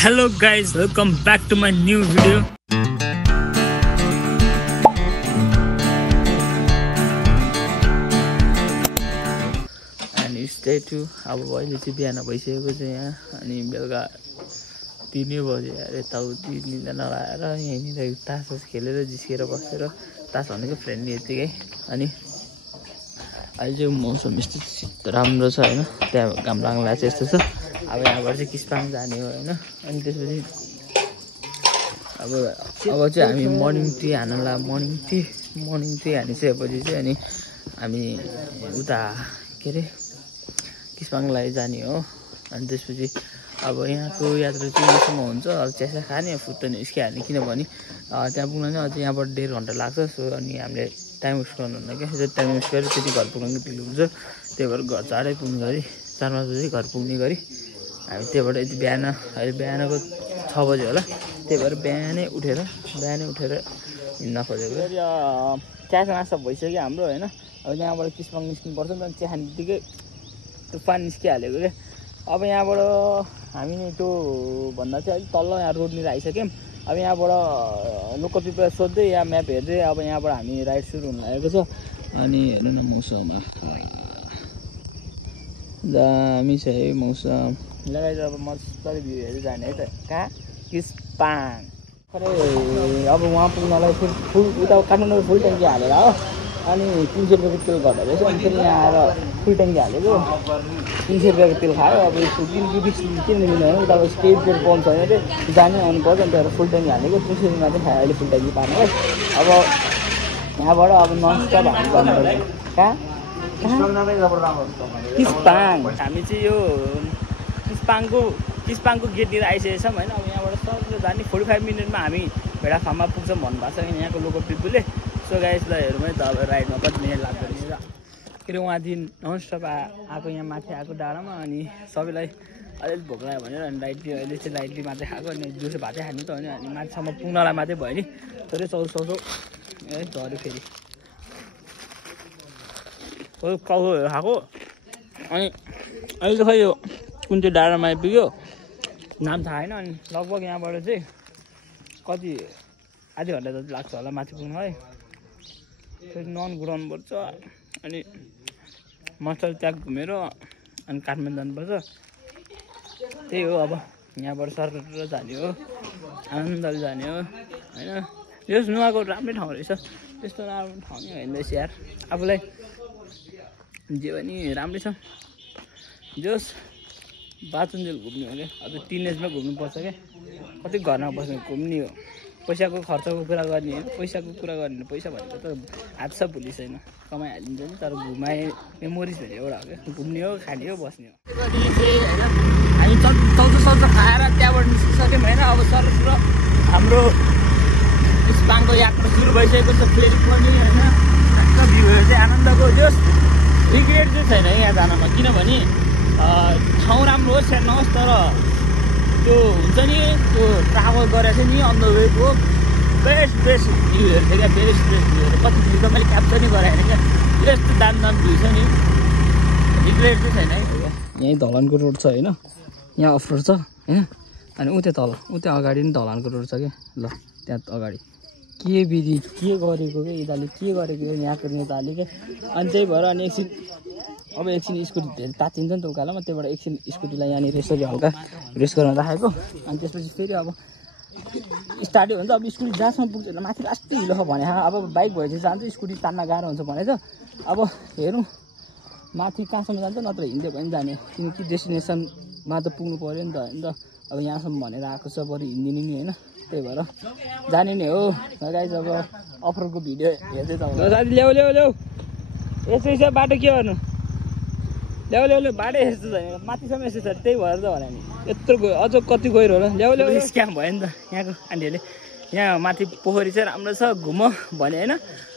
Hello guys, welcome back to my new video. And stay tuned. अब अहिले चाहिँ बिहान भइसकेको छ यहाँ अनि बेलुका 3 बजे यताउति निदा नलाएर यहीँनिर तास खेलेर जिस्केर बसेर तास भनेको फ्रेन्डली यतिकै अनि अहिले चाहिँ मौसम यस्तो राम्रो छ हैन त्यहाँ घाम लाग्ला चाहिँ यस्तो छ अब यहाँबाट चाहिँ किस्पाङ जाने हो हैन अनि त्यसपछि अब चाहिँ हामी मर्निङ टी हान्नला मर्निङ टी हानिसकेपछि चाहिँ अनि हामी उता के रे किस्पाङलाई जाने हो अनि त्यसपछि अब यहाँको यात्रा चाहिँ यहाँसम्म हुन्छ अब चिया खाने फुड त निस्किहाल्ने किनभने त्यहाँ पुग्न चाहिँ अझै यहाँबाट 1.5 घन्टा लाग्छ सो अनि हामीले टाइम वेस्ट गर्नुहुन्न क्या जति टाइम वेस्ट गरेर त्यति घर पुग्न ढिलो हुन्छ त्यही भएर घर चाँडै पुग्ने गरी 4-5 बजी घर पुग्ने गरी हामी त्यहीबाट यति बिहान अहिले बिहानको 6 बजे होला त्यही भएर बिहानै उठेर हिँड्न खोजेको चिया नास्ता भइसक्यो हाम्रो होइन अब यहाँबाट किस्पाङ निस्किनुपर्छ नि त चिया खाने बित्तिकै तुफान निस्किहालेको क्या अब यहाँबाट हामी त्यो भन्दा चाहिँ अलिक तल्लो यहाँ रोडनिर आइसक्यौँ अब यहाँबाट लोकल पिपल सोध्दै यहाँ म्याप हेर्दै अब यहाँबाट हामी राइड सुरु हुन लागेको छ अनि हेर्नु न मौसम दामी छ है मौसम लगाएर अब मजाले भ्यू हेर्दै जाने है त कहाँ किस्पाङ खै अब वहाँ पुग्नलाई फुल उता काठमाडौँ फुल ट्याङ्की हालेर हो अनि 300 रुपियाँको तेल घट्दा रहेछ अनि फेरि यहाँ आएर फुल ट्याङ्की हालेको 300 रुपियाँको तेल खायो अब यसको किन लिनु होइन उता स्टेट तेल पम्प छैन त्यो जाने आउनु पर्छ अनि त्यहाँबाट फुल ट्याङ्की हालेको 300 रुपियाँमा चाहिँ खायो अहिले फुल ट्याङ्की पार्नु अब यहाँबाट अब ननस्टप हामी गर्नुपर्छ कहाँ किस्पाङ हामी चाहिँ यो किस्पाङको गेटनिर आइसकेको छौँ होइन अब यहाँबाट सजिलो जाने 45 मिनटमा हामी भेडा फार्ममा पुग्छौँ भन्नुभएको छ यहाँको लोकल पिपुलले सो गाइसलाई हेरौँ है त अब राइडमा कति मिनट लाग्छ नि र के अरे उहाँदेखि ननस्टप आएको यहाँ माथि आएको डाँडामा अनि सबैलाई अलिअलि भोक लाग्यो भनेर अनि अहिले चाहिँ लाइटली मात्रै खाएको अनि दिउँसो भातै खानु त होइन अनि माथिसम्म पुग्नलाई मात्रै भयो नि तर चौसो ए झऱ्यो फेरि कौहरू खाएको अनि अहिले त खै यो कुन चाहिँ डाँडामा आइपुग्यो नाम थाहा होइन अनि लगभग यहाँबाट चाहिँ कति आधी घन्टा जति लाग्छ होला माथि पुग्नु है फेरि नन घुराउनुपर्छ अनि मजाले त्यहाँ घुमेर अनि काठमाडौँ जानुपर्छ त्यही हो अब यहाँबाट सरर जाने हो आनन्दले जाने हो होइन यो नुवाकोट राम्रै ठाउँ रहेछ त्यस्तो राम्रो ठाउँ नै होइन रहेछ यार आफूलाई जे पनि राम्रै छ जोस् बाचुन्जेल घुम्ने हो क्या अब 3 एजमा घुम्नुपर्छ क्या कति घरमा बस्ने घुम्ने हो पैसाको खर्चको कुरा गर्ने होइन पैसाको कुरा गर्ने पैसा भनेको त हात छ भोलि छैन कमाइहालिन्छ नि तर घुमाए मेमोरिज भने एउटा हो क्या घुम्ने हो खाने हो बस्ने हो होइन हामी चल्चो खाएर त्यहाँबाट निस्किसक्यौँ होइन अब सरर हाम्रो किस्पाङको यात्रा सुरु भइसकेको छ फेरि पनि होइन आजको भ्यूहरू चाहिँ आनन्दको जोस् रिग्रेट चाहिँ छैन यहाँ जानमा किनभने ठाउँ राम्रो होस् या नहोस् तर त्यो हुन्छ नि त्यो ट्राभल गरेर चाहिँ नि अन द वेको बेस्ट भ्यूहरू थियो क्या बेस्ट भ्यूहरू कति भ्यू त मैले क्याप्चर नै गराएन क्या यस्तो दाम भ्यू छ नि रिग्रेट चाहिँ छैन है यहीँ धलानको रोड छ होइन यहाँ अफ रोड छ होइन अनि उतै तल उतै अगाडि नि धलानको रोड छ क्या ल त्यहाँ अगाडि के विधि के गरेको क्या यिनीहरूले के गरेको यहाँको नेताले क्या अनि त्यही भएर अनि एकछिन स्कुटी धेरै तातिन्छ नि त उकालोमा त्यहीबाट एकछिन स्कुटीलाई यहाँनिर यसरी हल्का रेस गर्न राखेको अनि त्यसपछि फेरि अब स्टार्टै हुन्छ अब स्कुटी जहाँसम्म पुग्छ माथि लास्टै हिलो छ भने अब बाइक भएपछि जान्छ स्कुटी तान्न गाह्रो हुन्छ भनेछ अब हेरौँ माथि कहाँसम्म जान्छ नत्र हिँड्दै पनि जाने किनकि डेस्टिनेसनमा त पुग्नु पऱ्यो नि त होइन त अब यहाँसम्म भनेर आएको छ बरु हिँडिदिने नि होइन त्यही भएर जाने नै हो गाइज अब अफरोडको भिडियो हेर्दै त साथी ल्याऊ यसो छ बाटो के गर्नु ल्याउ बाटो यस्तो छैन माथिसम्म यस्तो छ त्यही भएर त होला नि यत्रो गयो अझ कति गहिरो होला ल्याउ स्क्याम भयो नि त यहाँको आन्टीहरूले यहाँ माथि पोखरी चाहिँ राम्रो छ घुम भने होइन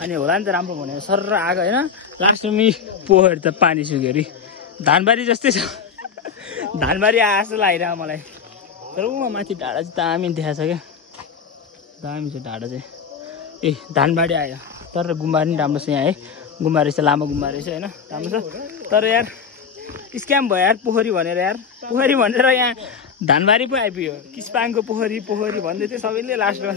अनि होला नि त राम्रो भनेर सर आएको होइन लास्टमा पोखरी त पानी सुक्यो अरे धानबारी जस्तै छ धानबारी आए जस्तो लागिरहेको मलाई तर उमा माथि डाँडा चाहिँ दामी देखाएको छ क्या दामी छ डाँडा चाहिँ ए धानबारी आयो तर गुम्बा पनि राम्रो छ यहाँ है गुम्बा रहेछ लामो गुम्बा रहेछ होइन राम्रो छ तर यार स्क्याम भयो यार पोखरी भनेर यहाँ धानबारी पो आइपुग्यो किस्पाङको पोखरी पोखरी भन्दै थियो सबैले लास्टमा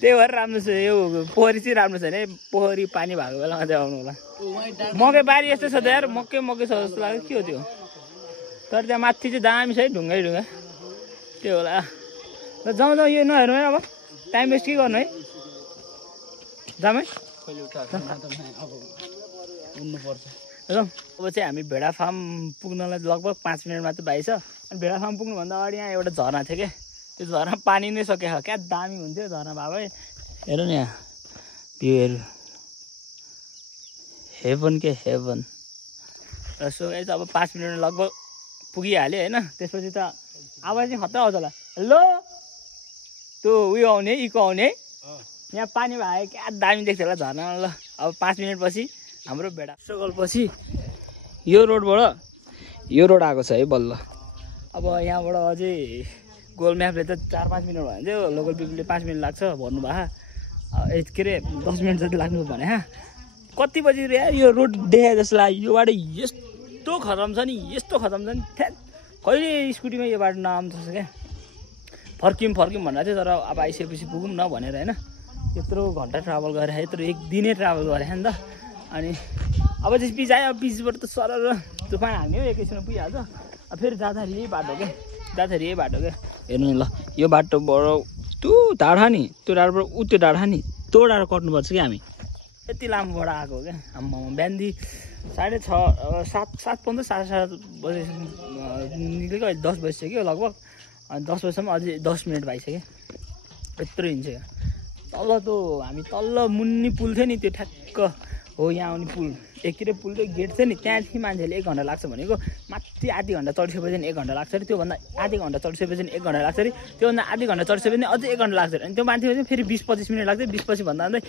त्यही भएर राम्रो छ यो पोखरी चाहिँ राम्रो छैन है पोखरी पानी भएको बेलामा चाहिँ आउनु होला मकै बारी यस्तो छ त यार मकै मकै छ जस्तो लाग्यो के हो त्यो तर त्यहाँ माथि चाहिँ दामी छ है ढुङ्गै ढुङ्गा त्यो होला ल जाउँ जाउँ यो नहेरौँ है अब टाइम वेस्ट के गर्नु है जाउँ है अब चाहिँ हामी भेडा फार्म पुग्नलाई लगभग 5 मिनट मात्र बाँकी छ अनि भेडा फार्म पुग्नुभन्दा अगाडि यहाँ एउटा झरना थियो क्या त्यो झरना पानी नै सकेको क्या दामी हुन्थ्यो झरना भए भए हेर न यहाँ भ्यूहरू हेभन के हेभन र सो गाइस अब 5 मिनट लगभग पुगिहाल्यो होइन त्यसपछि त आवाज चाहिँ खतरा आउँछ होला हेलो त्यो उयो आउने इको आउने है यहाँ पानी भयो क्या दामी देख्छ होला झरना ल अब 5 मिनटपछि हाम्रो भेडा स्ट्रगलपछि यो रोड आएको छ है बल्ल अब यहाँबाट अझै गुगल म्यापले त 4-5 मिनट भयो भने चाहिँ लोकल पिपलले 5 मिनट लाग्छ भन्नुभयो के अरे 10 मिनट जति लाग्नु भने कति बजी रे यो रोड देखाए जस्तो लाग्यो यो बाटो यस्तो खतम छ नि थ्याट कहिले स्कुटीमा यो बाटो नआउनु छ क्या फर्किम भनेर थियो तर अब आइसकेपछि पुगौँ न भनेर होइन यत्रो घन्टा ट्राभल गरेँ यत्रो एक दिनै ट्राभल गरेँ नि त अनि अब चाहिँ पिच आयो पिचबाट त सरर तुफान हाल्ने हो एकैछिनमा पुगिहाल्छ अब फेरि जाँदाखेरि यही बाटो क्या हेर्नु नि ल यो बाटोबाट त्यो डाँडा नि त्यो डाँडाबाट त्यो डाँडा नि त्यो डाँडा कट्नुपर्छ क्या हामी यति लामोबाट आएको हो क्या आम्मा बिहानदेखि 6:30 7:15 7:30 बजे निक्लेको अहिले 10 बजिसक्यो लगभग अनि 10 बजीसम्म अझै 10 मिनट भइसक्यो यत्रो हिँड्छ तल त्यो हामी तल्ल मुन्नी पुल थियो नि त्यो ठ्याक्क हो यहाँ आउने पुल एकतिर पुल त्यो गेट थियो नि त्यहाँदेखि मान्छेले 1 घन्टा लाग्छ भनेको माथि आधी घन्टा चढिसकेपछि 1 घन्टा लाग्छ अरे त्योभन्दा आधी घन्टा चढिसकेपछि 1 घन्टा लाग्छ अरे त्योभन्दा आधी घन्टा चढिसकेपछि अझै 1 घन्टा लाग्छ अनि त्यो मान्छे फेरि 20-25 मिनट लाग्छ 20 पछि भन्दा अन्दै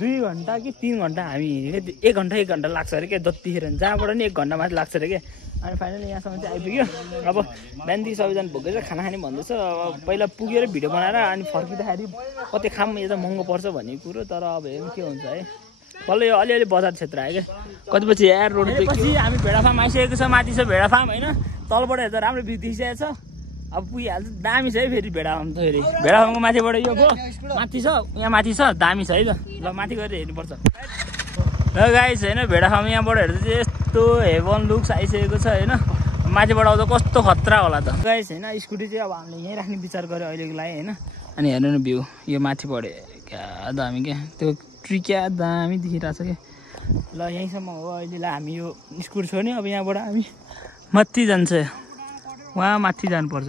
2 घन्टा कि 3 घन्टा हामी हिँडेको 1 घन्टा लाग्छ अरे क्या जतिखेर जहाँबाट नि 1 घन्टा माथि लाग्छ अरे क्या अनि फाइनली यहाँसम्म चाहिँ आइपुग्यो अब बिहानदेखि सबैजना भोकै छ खाना खाने भन्दैछ अब पहिला पुगेर भिडियो बनाएर अनि फर्किँदाखेरि कतै खाम यता महँगो पर्छ भन्ने कुरो तर अब हेरौँ के हुन्छ है बल्ल यो अलिअलि बजार क्षेत्र आयो क्या कति पछि एयर रोड पछि हामी भेडा फार्म आइसकेको छ माथि छ भेडा फार्म होइन तलबाट हेर्दा राम्रो भ्यू देखिसकेको छ अब पुगिहाल्छ दामी छ है फेरि भेडा फार्म त फेरि भेडा फार्मको माथिबाट यो पो माथि छ यहाँ माथि छ दामी छ है ल माथि गएर हेर्नुपर्छ र गाइस होइन भेडा फार्म यहाँबाट हेर्दा चाहिँ यस्तो हेभन लुक्स आइसकेको छ होइन माथिबाट आउँदा कस्तो खतरा होला त गाइस होइन स्कुटी चाहिँ अब हामीले यहीँ राख्ने विचार गऱ्यो अहिलेको लागि होइन अनि हेर्नु न भ्यू यो माथिबाट क्या दामी क्या त्यो ट्री क्या दामी देखिरहेको छ क्या ल यहीँसम्म हो अहिलेलाई हामी यो स्कुटी छोड्ने अब यहाँबाट हामी माथि जान्छ वहाँ माथि जानुपर्छ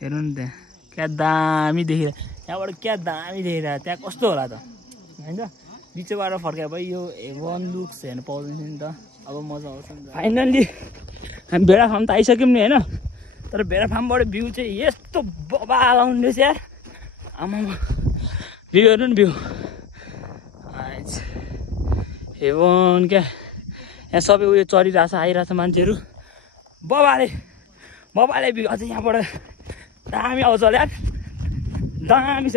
हेर्नु नि त्यहाँ क्या दामी देखिरहेको यहाँबाट क्या दामी देखिरहेको त्यहाँ कस्तो होला त होइन बिचबाट फर्कायो भए यो हेभन लुक्स हेर्नु पाउँदैन नि त अब मजा आउँछ नि त फाइनल्ली हामी भेडा फार्म त आइसक्यौँ नि होइन तर भेडा फार्मबाट भ्यू चाहिँ यस्तो बबाल आउने रहेछ यार आमामा भ्यू हेर्नु नि भ्यू हेभन क्या यहाँ सबै उयो चढिरहेको छ आइरहेको छ मान्छेहरू बबाले भ्यू अझै यहाँबाट दामी आउँछ होला यार दामी छ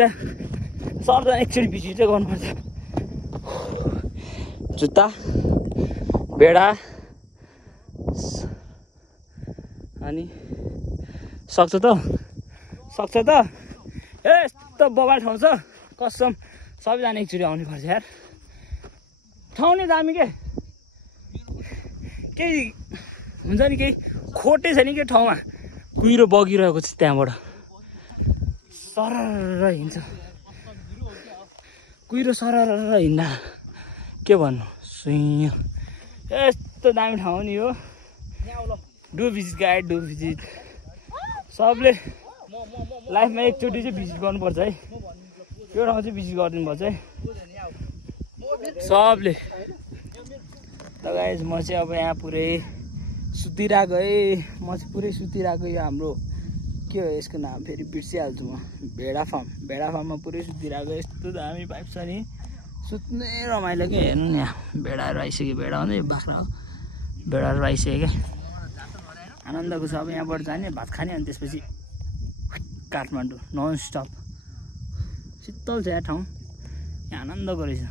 सर्दैन एकचोटि भिजिट चाहिँ गर्नुपर्छ जुत्ता भेडा अनि सक्छ त यस्तो बबाल ठाउँ छ कसम सबैजना एकचोटि आउनुपर्छ यार ठाउँ नै दामी के केही हुन्छ नि केही खोटे छ नि के ठाउँमा कुहिरो बगिरहेको छ त्यहाँबाट सरर हिँड्छ कुहिरो सरर हिँड्दा के भन्नु सुई यस्तो दामी ठाउँ नि हो do visit guide do visit सबले लाइफमा एकचोटि चाहिँ भिजिट गर्नुपर्छ है यो ठाउँ चाहिँ भिजिट गरिदिनुपर्छ है सबले त गाइस म चाहिँ अब यहाँ पुरै सुतिरहेको है म चाहिँ पुरै सुतिरहेको यो हाम्रो के हो यसको नाम फेरि बिर्सिहाल्छु म भेडा फार्ममा पुरै सुतिरहेको यस्तो दामी पाइप छ नि सुत्ने रमाइलो के हेर्नु नि यहाँ भेडाहरू आइसक्यो भेडा हो नि बाख्रा हो भेडाहरू आइसक्यो क्या आनन्दको छ अब यहाँबाट जाने भात खाने अनि त्यसपछि काठमाडौँ नन स्टप शीतल छ यहाँ ठाउँ यहाँ आनन्दको रहेछ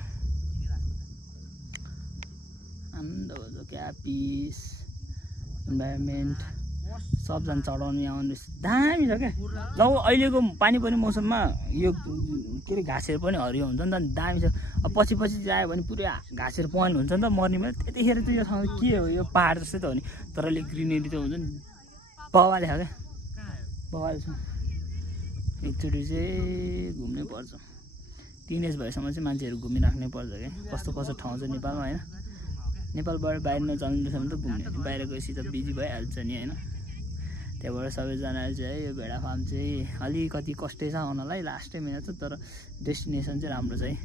आनन्द भयो क्या पिस इन्भाइरोमेन्ट सबजना चढाउने आउने दामी छ क्या। जब अहिलेको पानी पर्ने मौसममा यो के अरे घाँसहरू पनि हरियो हुन्छ नि त, दामी छ। अब पछि जायो भने पुरै घाँसहरू पहेँलो हुन्छ नि त मर्नेमा, त्यतिखेर चाहिँ यो ठाउँ के हो, यो पहाड जस्तै त हो नि, तर अलि ग्रिनेरी त हुन्छ नि, बवाले छ क्या, बवाले छ। एकचोटि चाहिँ घुम्नै पर्छ, टिनेज भएसम्म चाहिँ मान्छेहरू घुमिराख्नै पर्छ क्या। कस्तो कस्तो ठाउँ छ नेपालमा होइन, नेपालबाट बाहिर नचल्दैछ भने त घुम्ने, बाहिर गएपछि त बिजी भइहाल्छ नि होइन। त्यहाँबाट सबैजनाले चाहिँ यो भेडा फार्म चाहिँ अलिकति कष्टै छ आउनलाई, लास्टै मिनट छ, तर डेस्टिनेसन चाहिँ राम्रो छ है।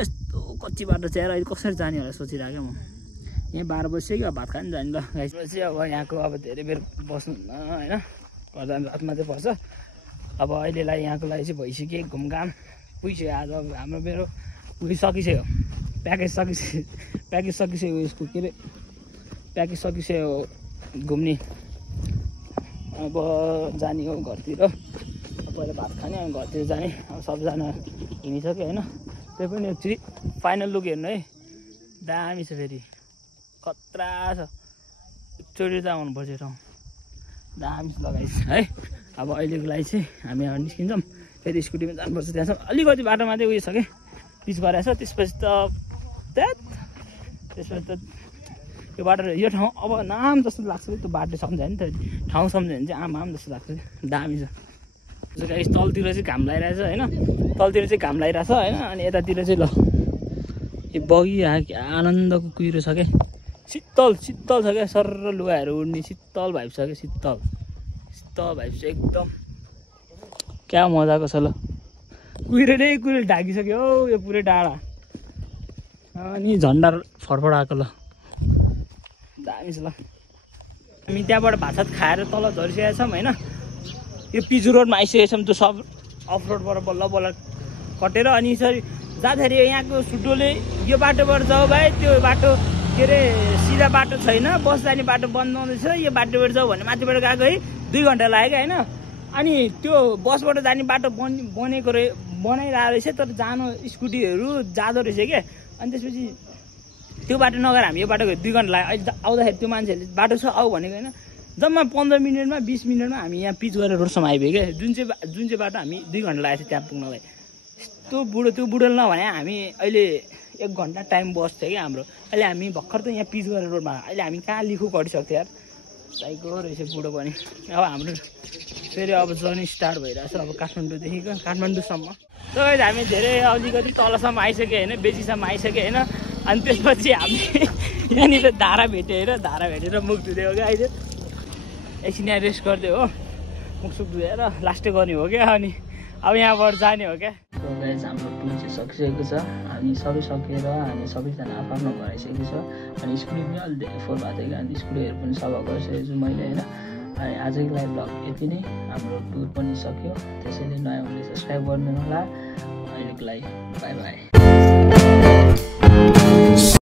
यस्तो कच्ची बाटो चाहिँ अहिले कसरी जाने होला सोचिरहेको म। यहाँ 12 बजिसक्यो, भात खान जाने ल गाइसपछि। अब यहाँको अब धेरै बेर बस्नु होइन, गर्दा रात मात्रै पर्छ। अब अहिलेलाई यहाँको लागि चाहिँ भइसक्यो घुमघाम, पुगिसक्यो। आज अब हाम्रो मेरो उयो सकिसक्यो, प्याकेज सकिसक्यो यसको के अरे प्याकेज सकिसक्यो घुम्ने। अब जाने हो घरतिर, पहिला भात खाने अनि घरतिर जाने। अब सबजना हिँडिसक्यो होइन, त्यही पनि एकचोटि फाइनल लुक हेर्नु है, दामी छ, फेरि खतरा छ। एकचोटि त आउनुपर्छ यो ठाउँ, दामी लगाइछ है। अब अहिलेको लागि चाहिँ हामी अब निस्किन्छौँ, फेरि स्कुटीमा जानुपर्छ। त्यहाँसम्म अलिकति बाटोमा चाहिँ उयो छ क्या, पिच गराएछ। त्यसपछि त यो बाटो यो ठाउँ अब नाम जस्तो लाग्छ त्यो बाटो सम्झ्यो नि त, ठाउँ सम्झ्यो भने चाहिँ आम जस्तो लाग्छ, दामी छ। गाइस तलतिर चाहिँ घाम लागिरहेछ होइन, तलतिर चाहिँ घाम लागिरहेछ होइन, अनि यतातिर चाहिँ ल यो बगिरहेको आनन्दको कुहिरो छ क्या, शीतल छ क्या, सरर लुगाहरू उड्ने शीतल भाइब छ क्या, शीतल भाइब छ एकदम, क्या मजाको छ ल। कुहिरो ढाकिसक्यो हौ यो पुरै डाँडा, अनि झन्डा फडफडाएको ल, दामी छ ल। हामी त्यहाँबाट भातसात खाएर तल झरिसकेका छौँ होइन, यो पिच रोडमा आइसकेका छौँ। त्यो सब अफ रोडबाट बल्ल कटेर अनि यसरी जाँदाखेरि यहाँको सुटोले यो बाटोबाट जाऊ भाइ, त्यो बाटो के अरे सिधा बाटो छैन, बस जाने बाटो बन्द हुँदैछ, यो बाटोबाट जाऊ भने माथिबाट गएको है 2 घन्टा लाग्यो होइन। अनि त्यो बसबाट जाने बाटो बनाइरहेको रहेछ, तर जानु स्कुटीहरू जाँदो रहेछ क्या। अनि त्यसपछि त्यो बाटो नगएर हामी यो बाटो गयो, 2 घन्टा लाग्यो। अहिले आउँदाखेरि त्यो मान्छेहरूले बाटो छ आऊ भनेको होइन, जम्मा 15 मिनटमा 20 मिनटमा हामी यहाँ पिच गरेर रोडसम्म आइपुग्यो क्या। जुन चाहिँ बाटो हामी 2 घन्टा लागेको थियो त्यहाँ पुग्नलाई, त्यो बुढोले नभने हामी अहिले 1 घन्टा टाइम बस्थ्यो क्या हाम्रो। अहिले हामी भर्खर त यहाँ पिच गरेर रोडमा, अहिले हामी कहाँ लिखु गरिसक्थ्यो यार, साइको रहेछ बुढो पनि। अब हाम्रो फेरि अब जर्नी स्टार्ट भइरहेछ, अब काठमाडौँदेखिको काठमाडौँसम्म। त हामी धेरै अलिकति तलसम्म आइसक्यो होइन, बेसीसम्म आइसक्यो होइन। अनि त्यसपछि हामी यहाँनिर धारा भेट्यो होइन, धारा भेटेर मुख धुँदै हो क्या। अहिले एकछिन यहाँ रेस्ट गरिदियो हो, मुखसुख धुएर लास्टै गर्ने हो क्या, अनि अब यहाँबाट जाने हो क्या। हाम्रो टुर चाहिँ सकिसकेको छ, हामी सबै सकेर हामी सबैजना आफ्नो घर आइसकेको छ। अनि स्कुटी पनि अलि धेरै फोहोर भएको थियो क्या, अनि स्कुटीहरू पनि सफा गरिसकेको छु मैले होइन। अनि आजको लागि भ्लग यति नै, हाम्रो टुर पनि सक्यो। त्यसैले नयाँ भने सब्सक्राइब गर्नु होला। अहिलेको लागि बाई बाई।